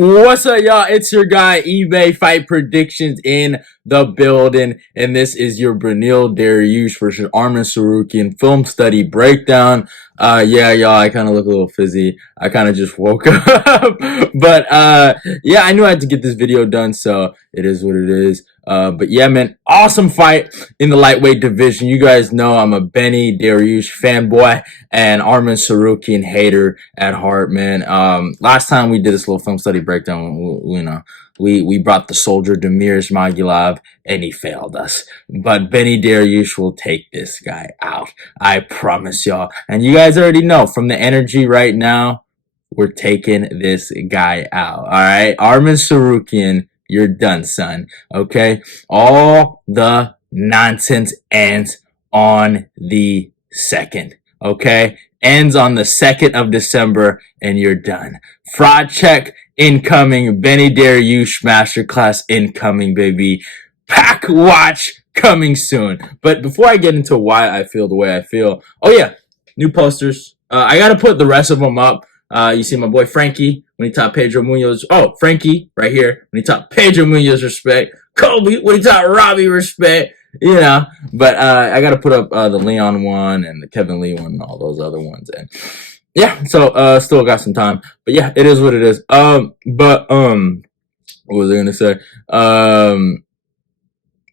What's up, y'all? It's your guy, eBay Fight Predictions in the building. And this is your Beneil Dariush versus Arman Tsarukyan film study breakdown. Yeah, y'all, I kind of look a little fizzy. I kind of just woke up. But, yeah, I knew I had to get this video done, so it is what it is. But yeah, man, awesome fight in the lightweight division. You guys know I'm a Beneil Dariush fanboy and Arman Tsarukyan hater at heart, man. Last time we did this little film study breakdown, we brought the soldier Damir Ismagulov and he failed us. But Beneil Dariush will take this guy out. I promise y'all. And you guys already know from the energy right now, we're taking this guy out. All right, Arman Tsarukyan, you're done, son. Okay? All the nonsense ends on the 2nd. Okay? Ends on the 2nd of December, and you're done. Fraud check incoming. Beneil Dariush masterclass incoming, baby. Pack watch coming soon. But before I get into why I feel the way I feel, oh yeah, new posters. I gotta put the rest of them up. You see my boy Frankie when he taught Pedro Munoz. Oh, Frankie right here when he taught Pedro Munoz respect. Kobe when he taught Robbie respect. You know, but I got to put up the Leon one and the Kevin Lee one and all those other ones. And yeah, so still got some time. But yeah, it is what it is. What was I gonna say?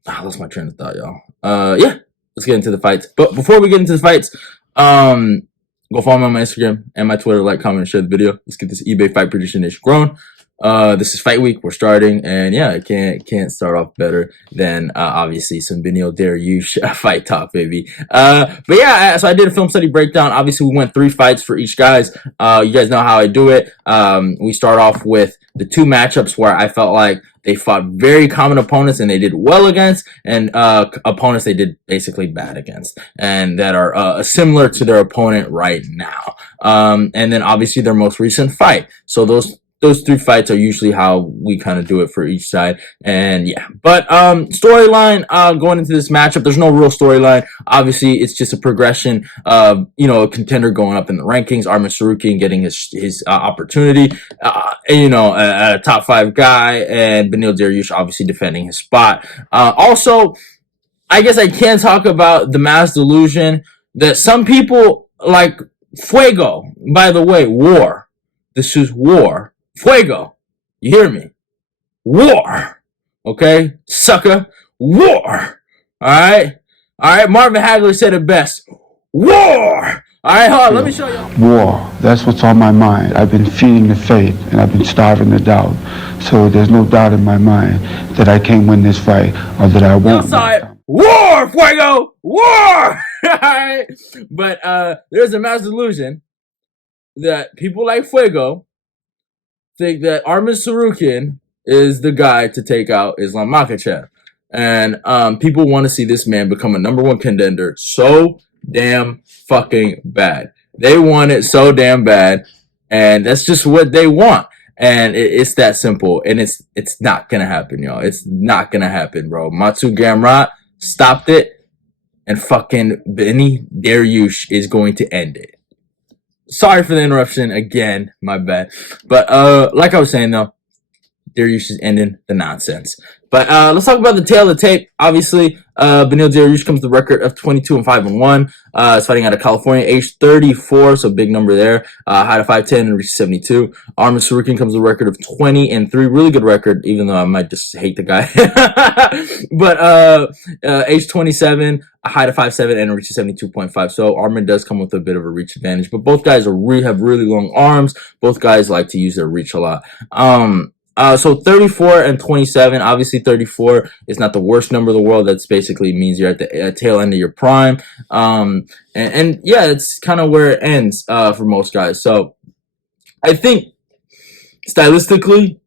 I lost my train of thought, y'all. Yeah, let's get into the fights. But before we get into the fights, go follow me on my Instagram and my Twitter, like, comment, and share the video. Let's get this eBay Fight Prediction Nation growing. This is fight week. We're starting, and yeah, I can't start off better than obviously some Beneil Dariush fight talk, baby. But yeah, so I did a film study breakdown. Obviously, we went 3 fights for each guys. You guys know how I do it. We start off with the 2 matchups where I felt like they fought very common opponents and they did well against, and opponents they did basically bad against, and that are similar to their opponent right now. And then obviously their most recent fight. So those 3 fights are usually how we kind of do it for each side. And yeah, but storyline going into this matchup, there's no real storyline. Obviously, it's just a progression of, a contender going up in the rankings, Arman Tsarukyan getting his opportunity, a top 5 guy, and Beneil Dariush obviously defending his spot. Also, I guess I can talk about the mass delusion that some people like Fuego, by the way, war. This is war. Fuego. You hear me? War. Okay? Sucker. War. Alright? Alright? Marvin Hagler said it best. War. Alright, hold on. Let me show you. War. That's what's on my mind. I've been feeding the faith and I've been starving the doubt. So there's no doubt in my mind that I can't win this fight or that I won't. Outside. War, Fuego. War. Alright? But there's a mass delusion that people like Fuego think that Arman Tsarukyan is the guy to take out Islam Makhachev. And people want to see this man become a #1 contender so damn fucking bad. They want it so damn bad, and that's just what they want. And it's that simple. And it's not going to happen, y'all. It's not going to happen, bro. Matsu Gamrot stopped it, and fucking Beneil Dariush is going to end it. Sorry for the interruption again, my bad. But like I was saying though, Dariush is ending the nonsense. But let's talk about the tail of the tape. Obviously, Beneil Dariush comes to the record of 22-5-1. He's fighting out of California, age 34, so big number there. Height of 5'10" and reach 72. Arman Tsarukyan comes to the record of 20-3, really good record, even though I might just hate the guy. But age 27, a height of 5'7" and a reach of 72.5. So Arman does come with a bit of a reach advantage, but both guys have really long arms. Both guys like to use their reach a lot. So 34 and 27, obviously 34 is not the worst number in the world. That's basically means you're at the tail end of your prime. And yeah, it's kind of where it ends, for most guys. So I think stylistically,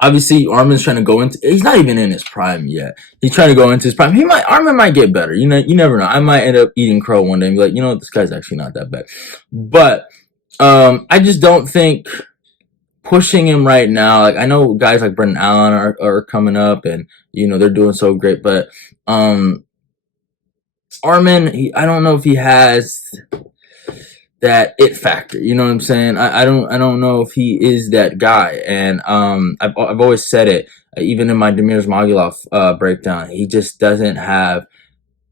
obviously Arman's trying to go into, he's not even in his prime yet. He's trying to go into his prime. Arman might get better. You never know. I might end up eating crow one day and be like, this guy's actually not that bad. But, I just don't think pushing him right now, like I know guys like Brendan Allen are coming up and they're doing so great, but Arman, I don't know if he has that it factor. You know what I'm saying? I don't know if he is that guy. And I've always said it, even in my Demir Smagulov breakdown. He just doesn't have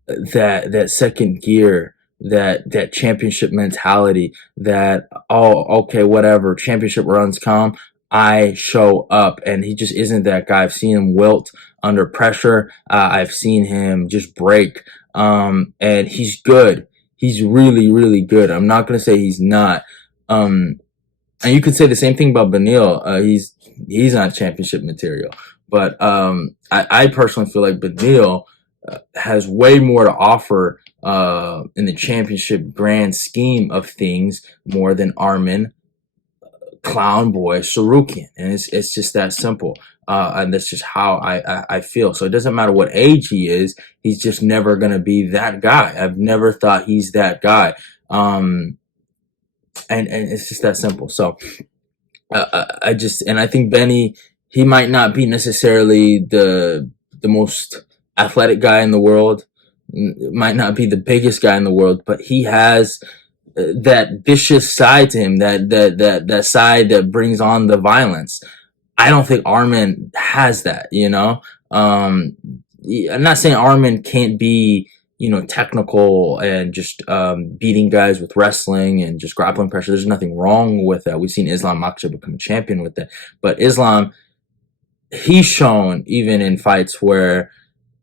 that second gear, that championship mentality, that, oh, okay, whatever, championship runs come, I show up. And he just isn't that guy. I've seen him wilt under pressure. I've seen him just break. And he's good. He's really, really good. I'm not gonna say he's not. Um, and you could say the same thing about Beneil. He's not championship material. But I personally feel like Beneil has way more to offer in the championship grand scheme of things, more than Arman Clown Boy Tsarukyan. And it's just that simple. And that's just how I feel. So it doesn't matter what age he is, he's just never going to be that guy. I've never thought he's that guy. And it's just that simple. So I think Benny, he might not be necessarily the most athletic guy in the world, might not be the biggest guy in the world, but he has that vicious side to him, that side that brings on the violence. I don't think Arman has that, you know. I'm not saying Arman can't be, technical and just beating guys with wrestling and just grappling pressure. There's nothing wrong with that. We've seen Islam Makhachev become a champion with that. But Islam, he's shown even in fights where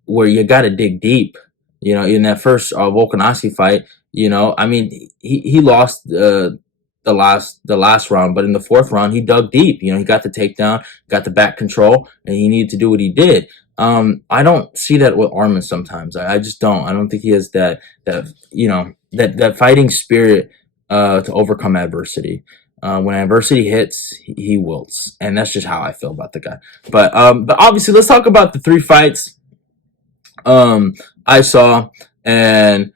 you got to dig deep. In that first Volkanovski fight, I mean, he lost the last round, but in the fourth round, he dug deep. He got the takedown, got the back control, and he needed to do what he did. I don't see that with Arman sometimes. I just don't. I don't think he has that fighting spirit to overcome adversity. When adversity hits, he wilts, and that's just how I feel about the guy. But obviously, let's talk about the 3 fights I saw, and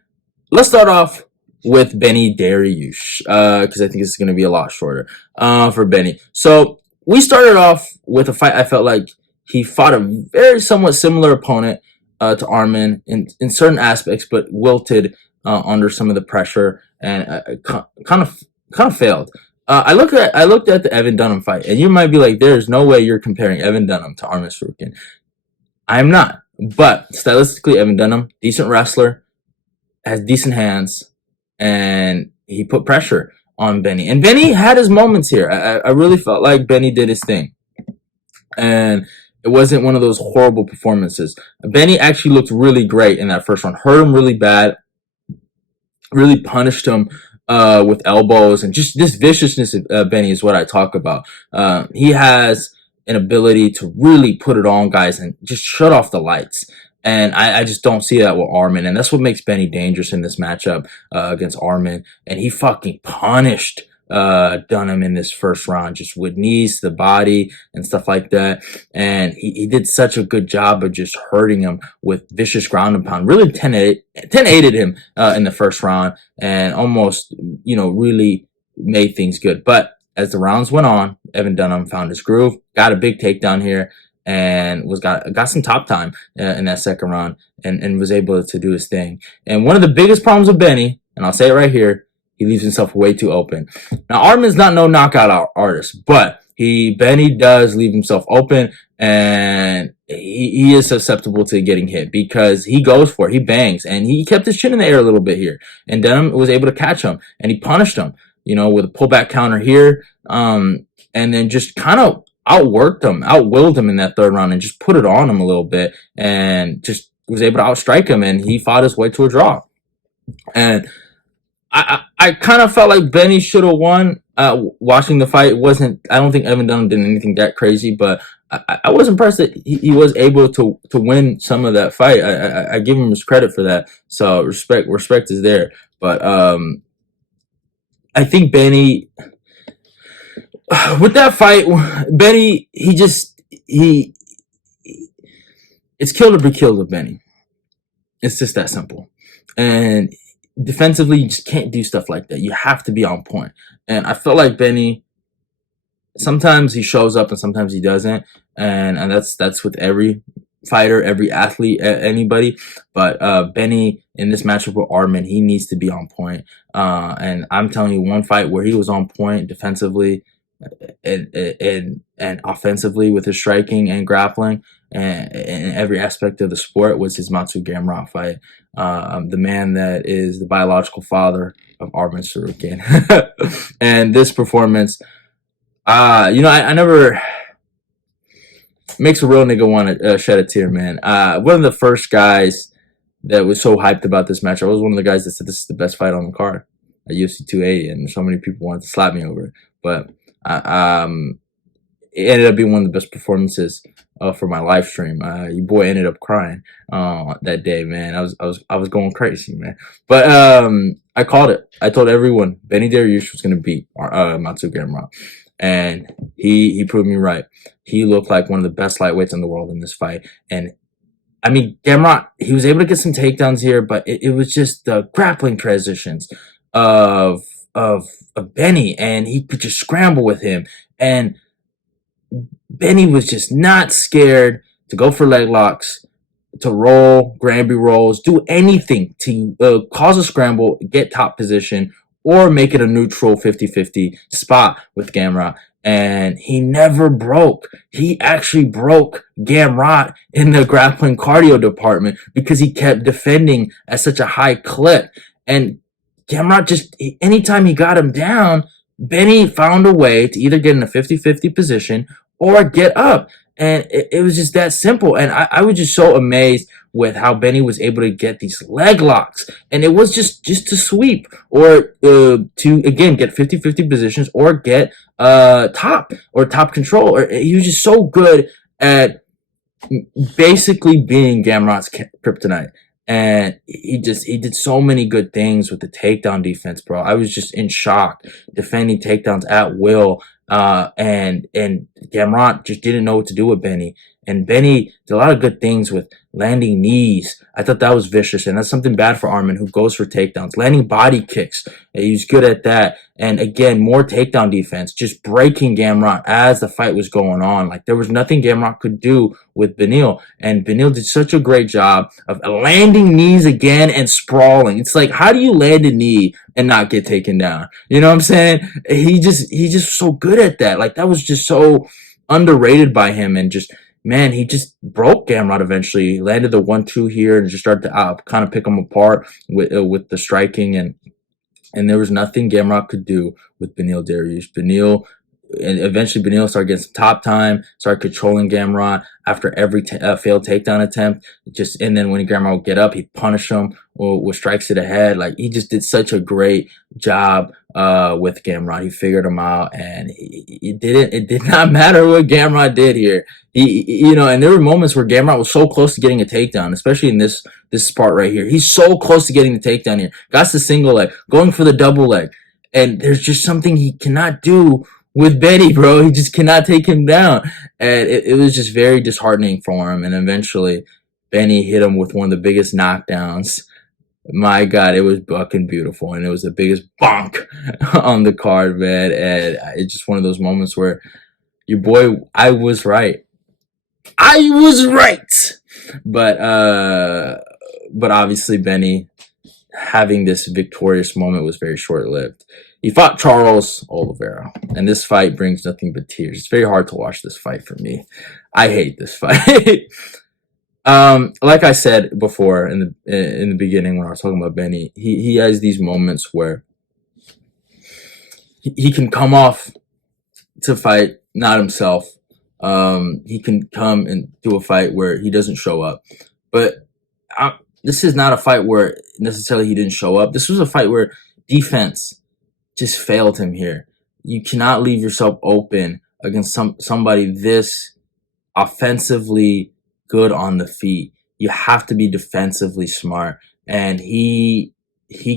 let's start off with Beneil Dariush, because I think it's going to be a lot shorter for Benny. So we started off with a fight. I felt like he fought a very somewhat similar opponent to Arman in certain aspects, but wilted under some of the pressure and kind of failed. I looked at the Evan Dunham fight, and you might be like, "There's no way you're comparing Evan Dunham to Arman Tsarukyan." I am not, but stylistically, Evan Dunham, decent wrestler, has decent hands, and he put pressure on Benny. And Benny had his moments here. I really felt like Benny did his thing, and it wasn't one of those horrible performances. Benny actually looked really great in that first round. Hurt him really bad, really punished him with elbows, and just this viciousness of Benny is what I talk about. He has an ability to really put it on guys and just shut off the lights. And I just don't see that with Arman. And that's what makes Benny dangerous in this matchup against Arman. And he fucking punished Dunham in this first round, just with knees to the body and stuff like that. And he did such a good job of just hurting him with vicious ground and pound. Really 10-8'd him in the first round, and almost, really made things good. But as the rounds went on, Evan Dunham found his groove, got a big takedown here, and got some top time in that second round, and was able to do his thing. And one of the biggest problems with Benny, and I'll say it right here, he leaves himself way too open. Now, Arman's not no knockout artist, but Benny does leave himself open, and he is susceptible to getting hit because he goes for it, he bangs, and he kept his chin in the air a little bit here. And Dunham was able to catch him, and he punished him, with a pullback counter here, and then just kind of outwilled him in that third round, and just put it on him a little bit, and just was able to outstrike him, and he fought his way to a draw. And I kind of felt like Benny should have won. Watching the fight, I don't think Evan Dunham did anything that crazy, but I was impressed that he was able to win some of that fight. I give him his credit for that. So respect is there. But I think Benny, with that fight, Benny, it's kill or be killed with Benny. It's just that simple. And defensively, you just can't do stuff like that. You have to be on point. And I feel like Benny, sometimes he shows up and sometimes he doesn't. And that's with every fighter, every athlete, anybody. But Benny in this matchup with Arman, he needs to be on point. And I'm telling you, one fight where he was on point defensively and offensively with his striking and grappling and in every aspect of the sport was his Matsu Gamrot fight. The man that is the biological father of Arman Tsarukyan. And this performance, I never makes a real nigga want to shed a tear, man. One of the first guys that was so hyped about this match, I was one of the guys that said this is the best fight on the card at UFC 280, and so many people wanted to slap me over it. But it ended up being one of the best performances for my live stream. Your boy ended up crying that day, man. I was going crazy, man. But I called it. I told everyone Beneil Dariush was going to beat Matsu Gamrot, and he proved me right. He looked like one of the best lightweights in the world in this fight. And I mean, Gamrot, he was able to get some takedowns here, but it was just the grappling transitions of Benny, and he could just scramble with him. And Benny was just not scared to go for leg locks, to roll, Granby rolls, do anything to cause a scramble, get top position, or make it a neutral 50-50 spot with Gamrot. And he never broke. He actually broke Gamrot in the grappling cardio department because he kept defending at such a high clip. And Gamrot just, anytime he got him down, Benny found a way to either get in a 50-50 position or get up. And it was just that simple. And I was just so amazed with how Benny was able to get these leg locks. And it was just to sweep or to, again, get 50-50 positions or get top control. Or he was just so good at basically being Gamrot's kryptonite. And he did so many good things with the takedown defense, bro. I was just in shock, defending takedowns at will. And Gamrot just didn't know what to do with Benny. And Benny did a lot of good things with landing knees. I thought that was vicious, and that's something bad for Arman, who goes for takedowns. Landing body kicks, he's good at that. And again, more takedown defense, just breaking Gamrot as the fight was going on. Like, there was nothing Gamrot could do with Beneil. And Beneil did such a great job of landing knees again and sprawling. It's like, how do you land a knee and not get taken down? You know what I'm saying? He just so good at that. Like, that was just so underrated by him. And just, man, he just broke Gamrot eventually. He landed the 1-2 here and just started to kind of pick him apart with the striking. And there was nothing Gamrot could do with Beneil Dariush. And eventually Beneil started getting some top time, started controlling Gamrot after every failed takedown attempt. And then when Gamrot would get up, he'd punish him with strikes to the head. Like, he just did such a great job with Gamrot. He figured him out, and it did not matter what Gamrot did here. And there were moments where Gamrot was so close to getting a takedown, especially in this part right here. He's so close to getting the takedown here. Got the single leg, going for the double leg. And there's just something he cannot do with Benny, bro. He just cannot take him down. And it was just very disheartening for him. And eventually, Benny hit him with one of the biggest knockdowns. My God, it was fucking beautiful. And it was the biggest bonk on the card, man. And it's just one of those moments where your boy, I was right. I was right. But obviously, Benny having this victorious moment was very short-lived. He fought Charles Oliveira, and this fight brings nothing but tears. It's very hard to watch this fight for me. I hate this fight. Like I said before in the beginning when I was talking about Benny, he has these moments where he can come off to fight not himself. He can come and do a fight where he doesn't show up. But this is not a fight where necessarily he didn't show up. This was a fight where defense just failed him here. You cannot leave yourself open against somebody this offensively good on the feet. You have to be defensively smart. And he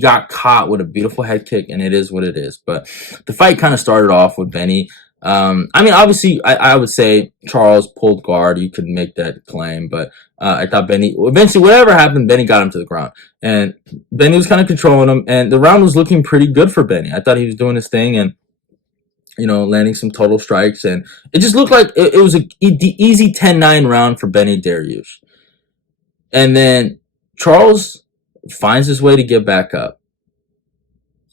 got caught with a beautiful head kick, and it is what it is. But the fight kind of started off with Benny. I mean, obviously, I would say Charles pulled guard. You could make that claim, but I thought Benny, eventually, whatever happened, Benny got him to the ground. And Benny was kind of controlling him, and the round was looking pretty good for Benny. I thought he was doing his thing, and landing some total strikes, and it just looked like it was the easy 10-9 round for Beneil Dariush. And then Charles finds his way to get back up.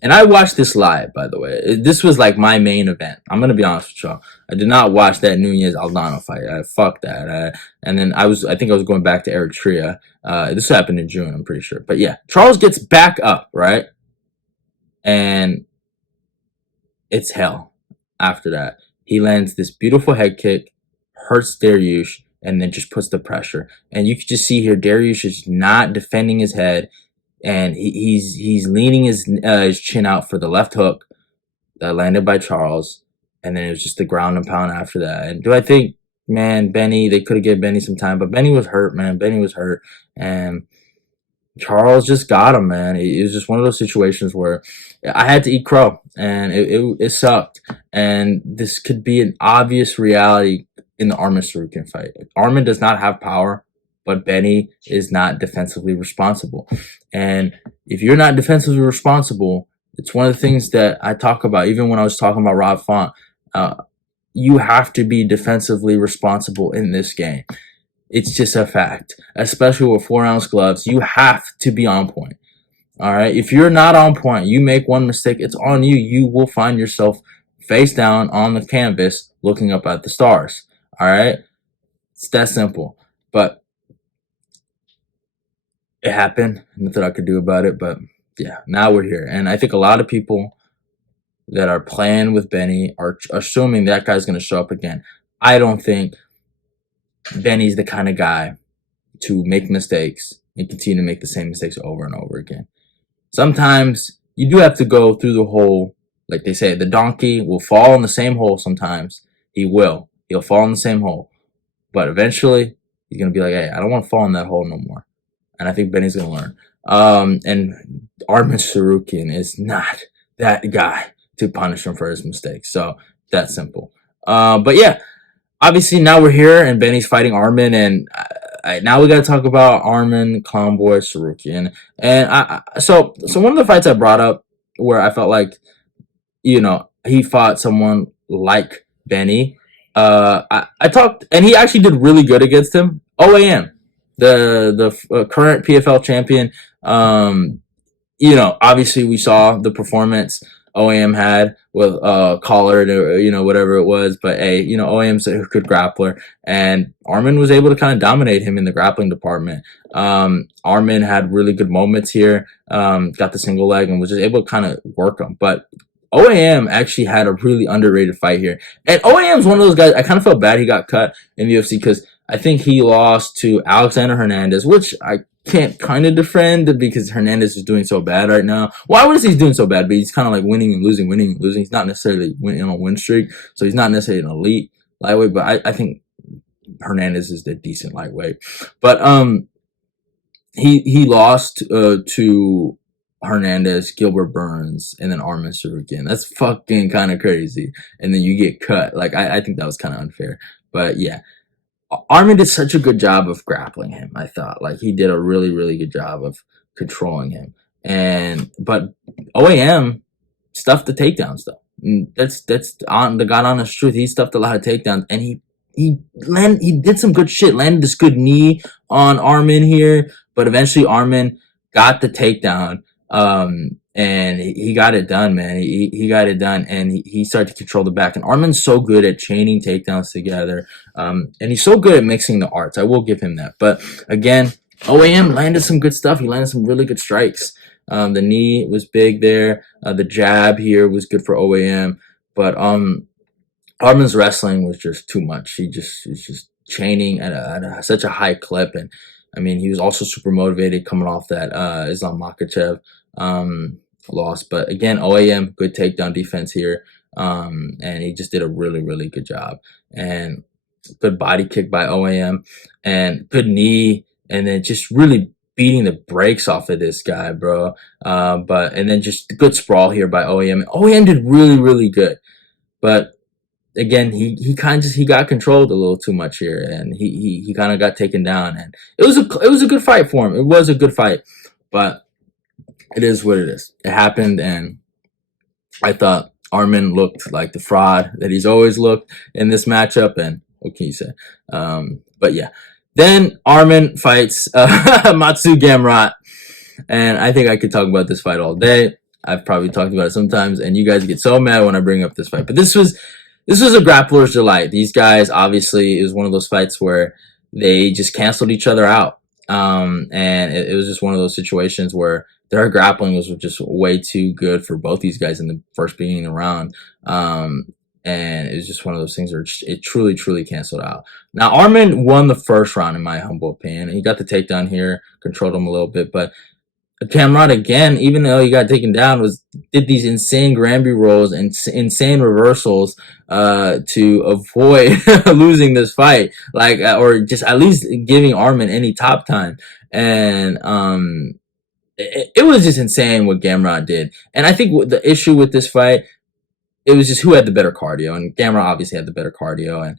And I watched this live, by the way. This was like my main event. I'm gonna be honest with y'all. I did not watch that Nunez Aldana fight. Fuck that. And then I think I was going back to Eritrea. This happened in June, I'm pretty sure. But yeah, Charles gets back up, right? And it's hell after that. He lands this beautiful head kick, hurts Dariush, and then just puts the pressure. And you can just see here, Dariush is not defending his head, and he's leaning his chin out for the left hook that landed by Charles, and then it was just the ground and pound after that. And do I think, man, Benny, they could have given Benny some time, but Benny was hurt, man. Benny was hurt, and Charles just got him, man. It was just one of those situations where I had to eat crow, and it sucked. And this could be an obvious reality in the Arman Tsarukyan fight. Arman does not have power, but Benny is not defensively responsible. And if you're not defensively responsible, it's one of the things that I talk about, even when I was talking about Rob Font. You have to be defensively responsible in this game. It's just a fact, especially with 4-ounce gloves. You have to be on point. All right. If you're not on point, you make one mistake, it's on you. You will find yourself face down on the canvas looking up at the stars. All right. It's that simple. But it happened. Nothing I could do about it. But yeah, now we're here. And I think a lot of people that are playing with Benny are assuming that guy's going to show up again. I don't think Benny's the kind of guy to make mistakes and continue to make the same mistakes over and over again. Sometimes you do have to go through the hole. Like they say, the donkey will fall in the same hole sometimes. He'll fall in the same hole. But eventually, he's going to be like, hey, I don't want to fall in that hole no more. And I think Benny's going to learn. And Arman Tsarukyan is not that guy to punish him for his mistakes. So, that's simple. But yeah, obviously now we're here and Benny's fighting Arman, and now we got to talk about Arman Clownboy Tsarukyan. And so one of the fights I brought up where I felt like, he fought someone like Benny. I talked, and he actually did really good against him. OAM, the current PFL champion. Obviously we saw the performance OAM had with Collar, whatever it was, but OAM's a good grappler, and Arman was able to kind of dominate him in the grappling department. Arman had really good moments here, got the single leg, and was just able to kind of work him. But OAM actually had a really underrated fight here, and OAM's one of those guys. I kind of felt bad he got cut in the UFC because I think he lost to Alexander Hernandez, which I can't kind of defend because Hernandez is doing so bad right now. Well, I wouldn't say he's doing so bad, but he's kind of like winning and losing. He's not necessarily winning on a win streak, so he's not necessarily an elite lightweight, but I think Hernandez is the decent lightweight. But he lost to Hernandez, Gilbert Burns, and then Arman Tsarukyan. That's fucking kind of crazy. And then you get cut. Like, I think that was kind of unfair. But yeah. Arman did such a good job of grappling him, I thought. Like, he did a really, really good job of controlling him. But OAM stuffed the takedowns, though. That's on the God honest truth. He stuffed a lot of takedowns, and he did some good shit. Landed this good knee on Arman here, but eventually Arman got the takedown. And he got it done, man. He got it done, and he started to control the back. And Arman's so good at chaining takedowns together, and he's so good at mixing the arts. I will give him that. But again, OAM landed some good stuff. He landed some really good strikes. The knee was big there. The jab here was good for OAM. But Arman's wrestling was just too much. He's just chaining at such a high clip, and I mean, he was also super motivated coming off that Islam Makhachev loss. But again, OAM, good takedown defense here. And he just did a really, really good job. And good body kick by OAM and good knee. And then just really beating the brakes off of this guy, bro. And then just good sprawl here by OAM. OAM did really, really good. But again, he got controlled a little too much here, and he kind of got taken down. And it was a good fight for him. It was a good fight. But it is what it is. It happened, and I thought Arman looked like the fraud that he's always looked in this matchup, and what can you say? But yeah, then Arman fights Matsu Gamrot, and I think I could talk about this fight all day. I've probably talked about it sometimes, and you guys get so mad when I bring up this fight. But this was a grappler's delight. These guys, obviously, it was one of those fights where they just canceled each other out. And it was just one of those situations where their grappling was just way too good for both these guys in the first beginning of the round. And it was just one of those things where it truly, truly canceled out. Now, Arman won the first round, in my humble opinion. He got the takedown here, controlled him a little bit, but Gamrot again, even though he got taken down, did these insane Granby rolls and insane reversals to avoid losing this fight, or just at least giving Arman any top time. And it was just insane what Gamrot did. And I think the issue with this fight, it was just who had the better cardio, and Gamrot obviously had the better cardio, and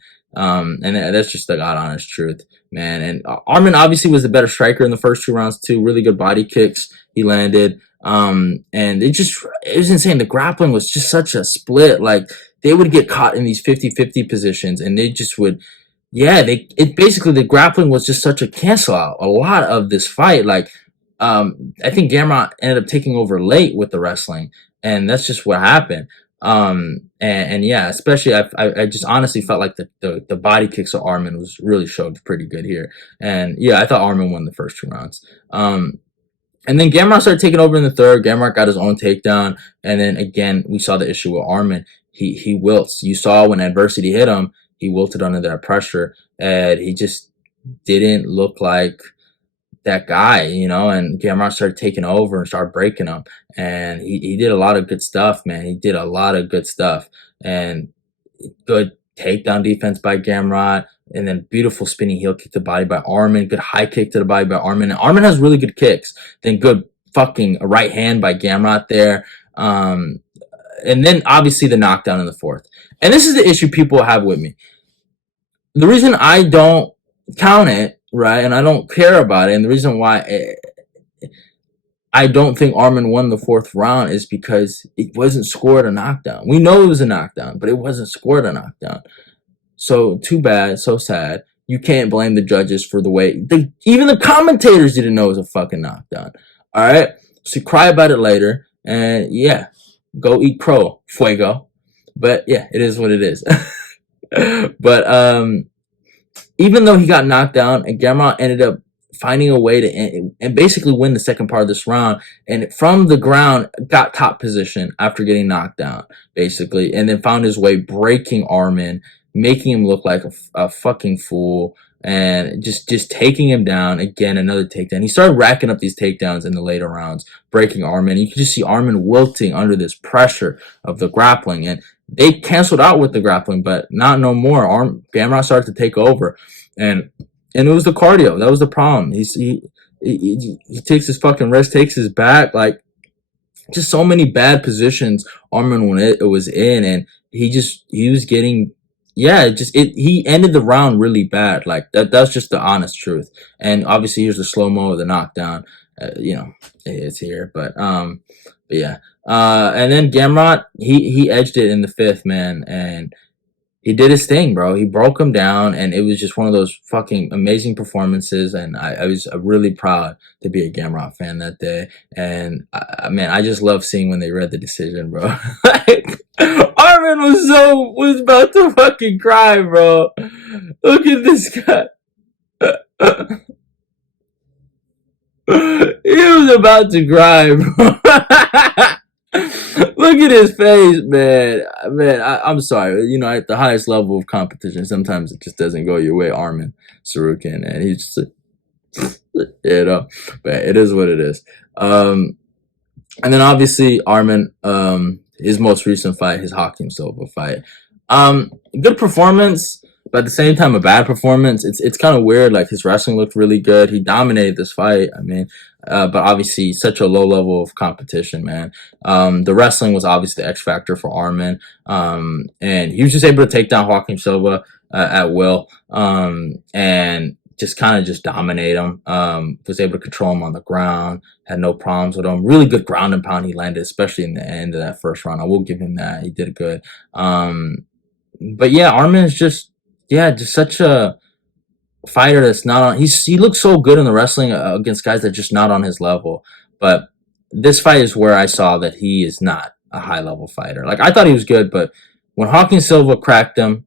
that's just the god honest truth, man. And Arman obviously was the better striker in the first 2 rounds too. Really good body kicks he landed, and it was insane. The grappling was just such a split. Like, they would get caught in these 50-50 positions, and they just would, basically the grappling was just such a cancel out a lot of this fight. Like, I think Gamrot ended up taking over late with the wrestling, and that's just what happened. And yeah, especially I just honestly felt like the body kicks of Arman really showed pretty good here. And yeah, I thought Arman won the first 2 rounds. And then Gamrot started taking over in the third. Gamrot got his own takedown, and then again we saw the issue with Arman. He wilts. You saw when adversity hit him, he wilted under that pressure, and he just didn't look like that guy, and Gamrot started taking over and started breaking him. And he did a lot of good stuff, man. He did a lot of good stuff. And good takedown defense by Gamrot. And then beautiful spinning heel kick to the body by Arman. Good high kick to the body by Arman. And Arman has really good kicks. Then good fucking right hand by Gamrot there. And then obviously the knockdown in the fourth. And this is the issue people have with me. The reason I don't count it, right, and I don't care about it, and the reason why I don't think Arman won the fourth round is because it wasn't scored a knockdown. We know it was a knockdown, but it wasn't scored a knockdown. So too bad, so sad. You can't blame the judges for the way even the commentators didn't know it was a fucking knockdown. All right, so cry about it later, and yeah, go eat crow, fuego. But yeah, it is what it is. But even though he got knocked down, and Gamrot ended up finding a way to end, and basically win the second part of this round, and from the ground got top position after getting knocked down, basically, and then found his way breaking Arman, making him look like a fucking fool, and just taking him down. Again, another takedown. He started racking up these takedowns in the later rounds, breaking Arman. You could just see Arman wilting under this pressure of the grappling, and they canceled out with the grappling, but not no more. Gamrot started to take over, and it was the cardio that was the problem. He takes his fucking wrist, takes his back, like just so many bad positions Arman when it was in, and he was getting. Yeah, he ended the round really bad. Like that's just the honest truth. And obviously here's the slow-mo of the knockdown. It's here, but yeah. And then Gamrot, he edged it in the fifth, man, and he did his thing, bro. He broke him down, and it was just one of those fucking amazing performances. And I was really proud to be a Gamrot fan that day. And man, I just love seeing when they read the decision, bro. Like, Arman was about to fucking cry, bro. Look at this guy. He was about to cry, bro. Look at his face, man. Man, I'm sorry. At the highest level of competition, sometimes it just doesn't go your way, Arman Tsarukyan, and he's just, but it is what it is. And then obviously Arman, his most recent fight, his Hakeem Silva fight. Good performance, but at the same time a bad performance. It's kind of weird. Like, his wrestling looked really good. He dominated this fight. I mean, but obviously such a low level of competition, man. The wrestling was obviously the X factor for Arman. And he was just able to take down Hakeem Silva at will. And just kind of just dominate him. Was able to control him on the ground. Had no problems with him. Really good ground and pound he landed, especially in the end of that first round. I will give him that. He did good. But yeah, Arman is just such a fighter that's not on. He looks so good in the wrestling against guys that are just not on his level. But this fight is where I saw that he is not a high level fighter. Like, I thought he was good, but when Joaquin Silva cracked him,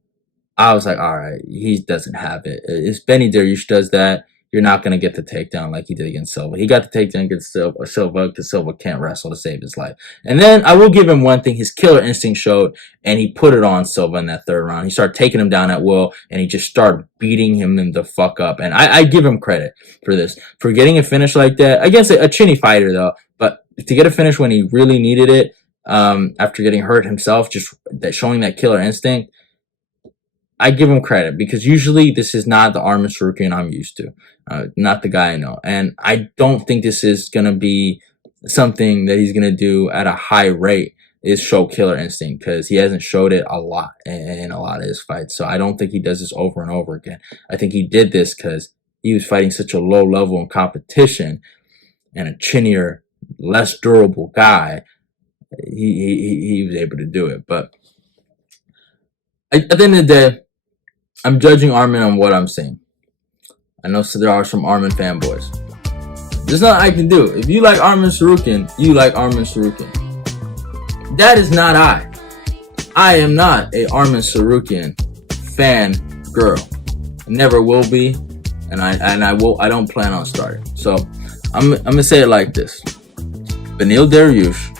I was like, all right, he doesn't have it. If Beneil Dariush does that, you're not going to get the takedown like he did against Silva. He got the takedown against Silva because Silva can't wrestle to save his life. And then I will give him one thing. His killer instinct showed, and he put it on Silva in that third round. He started taking him down at will, and he just started beating him the fuck up. And I give him credit for this, for getting a finish like that against a chinny fighter, though. But to get a finish when he really needed it, after getting hurt himself, just showing that killer instinct, I give him credit, because usually this is not the Arman Tsarukyan I'm used to, not the guy I know. And I don't think this is going to be something that he's going to do at a high rate, is show killer instinct, because he hasn't showed it a lot in a lot of his fights. So I don't think he does this over and over again. I think he did this because he was fighting such a low level in competition, and a chinnier, less durable guy, he was able to do it. But at the end of the day, I'm judging Arman on what I'm saying. I know there are some Arman fanboys. There's nothing I can do. If you like Arman Tsarukyan, you like Arman Tsarukyan. That is not I. I am not a Arman Tsarukyan fan girl. I never will be, and I don't plan on starting. So I'm gonna say it like this: Beneil Dariush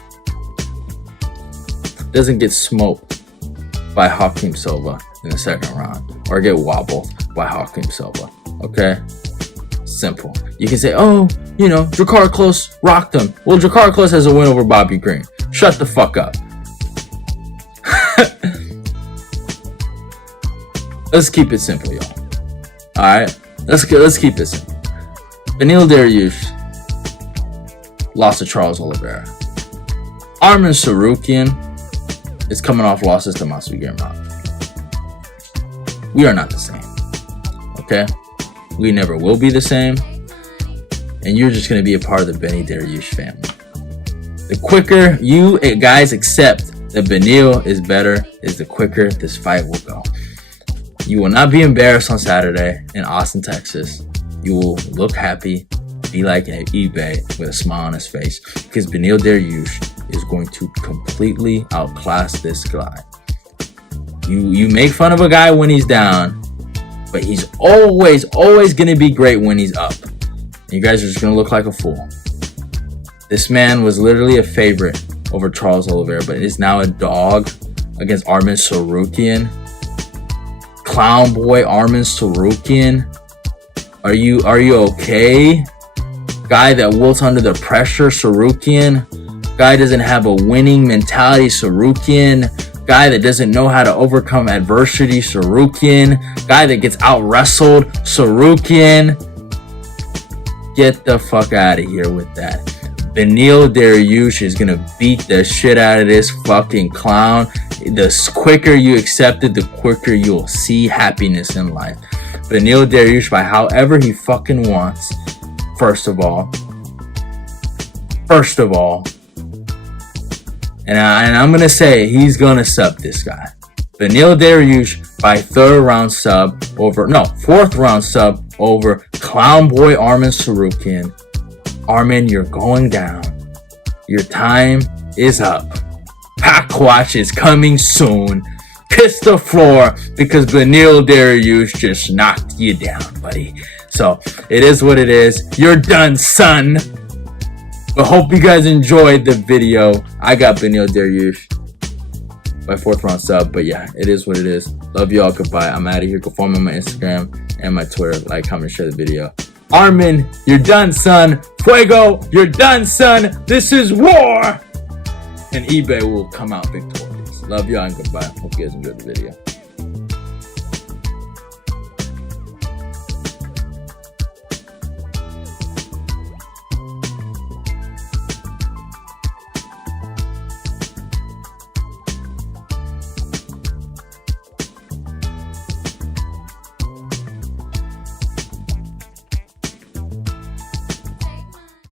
doesn't get smoked by Joaquin Silva in the second round, or get wobbled by Joaquin Silva. Okay? Simple. You can say, oh, Drakkar Klose rocked him. Well, Drakkar Klose has a win over Bobby Green. Shut the fuck up. Let's keep it simple, y'all. Alright? Let's keep it simple. Beneil Dariush lost to Charles Oliveira. Arman Tsarukyan is coming off losses to Masvidal Girma. We are not the same. Okay? We never will be the same. And you're just going to be a part of the Beneil Dariush family. The quicker you guys accept that Beneil is better, is the quicker this fight will go. You will not be embarrassed on Saturday in Austin, Texas. You will look happy, be like an eBay with a smile on his face, because Beneil Dariush is going to completely outclass this guy. You make fun of a guy when he's down, but he's always going to be great when he's up. And you guys are just going to look like a fool. This man was literally a favorite over Charles Oliveira, but is now a dog against Arman Tsarukyan. Clown boy Arman Tsarukyan. Are you okay? Guy that wilts under the pressure, Tsarukyan. Guy doesn't have a winning mentality, Tsarukyan. Guy that doesn't know how to overcome adversity, Tsarukyan. Guy that gets out-wrestled, Tsarukyan. Get the fuck out of here with that. Beneil Dariush is going to beat the shit out of this fucking clown. The quicker you accept it, the quicker you'll see happiness in life. Beneil Dariush, by however he fucking wants, first of all, and I'm going to say he's going to sub this guy. Beneil Dariush by fourth round sub over clown boy Arman Tsarukyan. Arman, you're going down. Your time is up. Pack watch is coming soon. Kiss the floor, because Beneil Dariush just knocked you down, buddy. So it is what it is. You're done, son. But hope you guys enjoyed the video. I got Beneil Dariush by fourth round sub. But yeah, it is what it is. Love y'all. Goodbye. I'm out of here. Go follow me on my Instagram and my Twitter. Like, comment, share the video. Arman, you're done, son. Fuego, you're done, son. This is war. And eBay will come out victorious. Love y'all and goodbye. Hope you guys enjoyed the video.